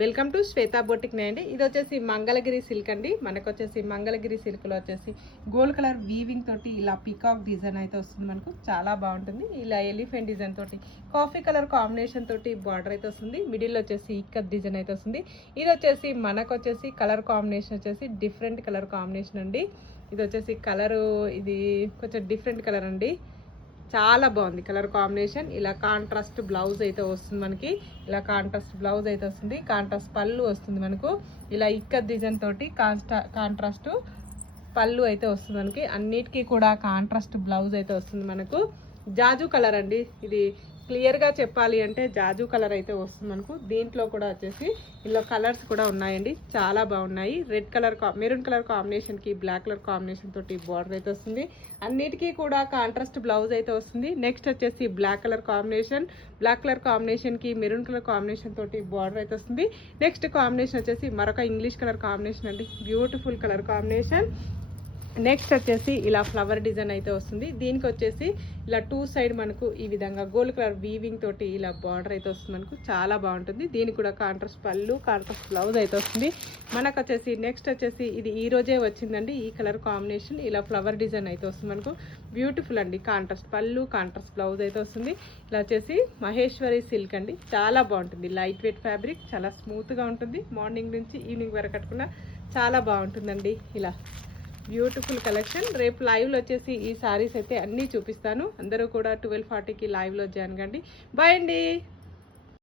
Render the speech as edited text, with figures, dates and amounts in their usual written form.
Welcome to Shweta boutique అండి. ఇది వచ్చేసి మంగళగిరి సిల్క్ అండి. మనకు వచ్చేసి మంగళగిరి సిల్క్లో వచ్చేసి గోల్డ్ కలర్ వీవింగ్ తోటి ఇలా పికాక్ డిజైన్ అయితే వస్తుంది. మనకు చాలా బాగుంటుంది. ఇలా ఎలిఫెంట్ డిజైన్ తోటి కాఫీ కలర్ కాంబినేషన్ తోటి బార్డర్ అయితే వస్తుంది. మిడిల్ వచ్చేసి ఇక్కత్ డిజైన్ అయితే వస్తుంది. ఇది వచ్చేసి మనకు వచ్చేసి కలర్ కాంబినేషన్ వచ్చేసి డిఫరెంట్ కలర్ కాంబినేషన్ అండి. ఇది వచ్చేసి కలరు ఇది కొంచెం డిఫరెంట్ కలర్ అండి. చాలా బాగుంది కలర్ కాంబినేషన్. ఇలా కాంట్రాస్ట్ బ్లౌజ్ అయితే వస్తుంది మనకి. ఇలా కాంట్రాస్ట్ బ్లౌజ్ అయితే వస్తుంది. కాంట్రాస్ట్ పళ్ళు వస్తుంది మనకు. ఇలా ఇక్కత్ డిజైన్ తోటి కాంట్రాస్ట్ పళ్ళు అయితే వస్తుంది మనకి. అన్నిటికీ కూడా కాంట్రాస్ట్ బ్లౌజ్ అయితే వస్తుంది మనకు. జాజు కలర్ అండి. ఇది క్లియర్గా చెప్పాలి అంటే జాజు కలర్ అయితే వస్తుంది మనకు. దీంట్లో కూడా వచ్చేసి ఇలా కలర్స్ కూడా ఉన్నాయండి. చాలా బాగున్నాయి. రెడ్ కలర్ మెరూన్ కలర్ కాంబినేషన్కి బ్లాక్ కలర్ కాంబినేషన్ తోటి బార్డర్ అయితే వస్తుంది. అన్నిటికీ కూడా కాంట్రాస్ట్ బ్లౌజ్ అయితే వస్తుంది. నెక్స్ట్ వచ్చేసి బ్లాక్ కలర్ కాంబినేషన్కి మెరూన్ కలర్ కాంబినేషన్ తోటి బార్డర్ అయితే వస్తుంది. నెక్స్ట్ కాంబినేషన్ వచ్చేసి మరొక ఇంగ్లీష్ కలర్ కాంబినేషన్ అండి. Beautiful colour combination. నెక్స్ట్ వచ్చేసి ఇలా ఫ్లవర్ డిజైన్ అయితే వస్తుంది. దీనికి వచ్చేసి ఇలా టూ సైడ్ మనకు ఈ విధంగా గోల్డ్ కలర్ వీవింగ్ తోటి ఇలా బార్డర్ అయితే వస్తుంది మనకు. చాలా బాగుంటుంది. దీనికి కూడా కాంట్రాస్ట్ పళ్ళు కాంట్రాస్ట్ బ్లౌజ్ అయితే వస్తుంది మనకు వచ్చేసి. నెక్స్ట్ వచ్చేసి ఇది ఈ రోజే వచ్చిందండి. ఈ కలర్ కాంబినేషన్ ఇలా ఫ్లవర్ డిజైన్ అయితే వస్తుంది మనకు. బ్యూటిఫుల్ అండి. కాంట్రాస్ట్ పళ్ళు కాంట్రాస్ట్ బ్లౌజ్ అయితే వస్తుంది. ఇలా వచ్చేసి మహేశ్వరి సిల్క్ అండి. చాలా బాగుంటుంది. లైట్ వెయిట్ ఫ్యాబ్రిక్, చాలా స్మూత్గా ఉంటుంది. మార్నింగ్ నుంచి ఈవినింగ్ వరకు కట్టుకున్న చాలా బాగుంటుందండి. ఇలా బ్యూటిఫుల్ కలెక్షన్. రేపు లైవ్లో వచ్చేసి ఈ సారీస్ అయితే అన్నీ చూపిస్తాను. అందరూ కూడా 12:40కి లైవ్లో జాయిన్ కండి. బాయ్ అండి.